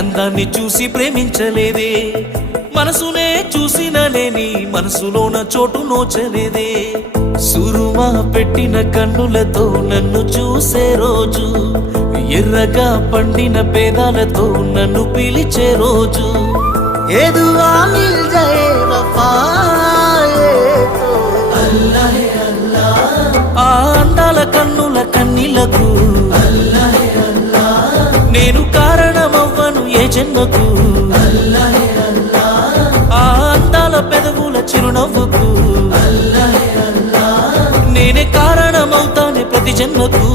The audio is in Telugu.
అందాన్ని చూసి ప్రేమించలేదే, మనసునే చూసినలేని మనసులోన చోటు నోచలేదే. సురుమా పెట్టిన కన్నులతో నన్ను చూసే రోజు, ఎర్రగా పండిన పేదాలతో నన్ను పిలిచే రోజు. ఏ దుఆ మిల్ జాయే వఫాయే తో అల్లాహ్ అల్లాహ్. ఆ అందాల కన్నుల కన్నీలకు అల్లాహ్ అల్లాహ్. నేను కారణమవ్వను ఏ జన్మకు. అల్లాహ్ అల్లాహ్. ఆ అందాల పెదవుల చిరునవ్వుకు అల్లాహ్ అల్లాహ్. నేనే కారణమవుతానే ప్రతి జన్మకు.